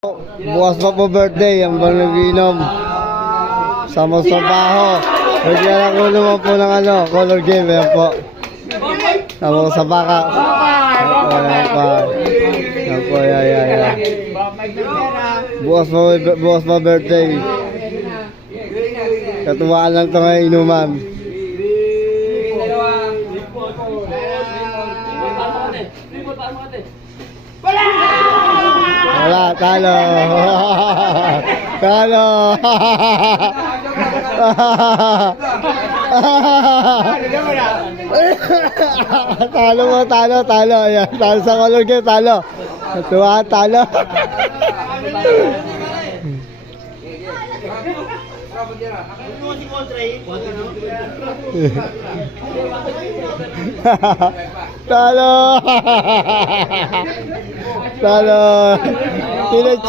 Bukas pa po birthday, ang bang nag-iinom. Sama sa baho. Bigyan ako naman po ng color game. Ayan po. Sama sa baka. Ayan po. Ayan po, ayan. Bukas pa birthday. Katuwaan lang ito ngayon inuman. Wala, talo. Talo. Talo mo, talo. Ayan, talo sa color game, talo. Tuwa, talo. Talo. Talo.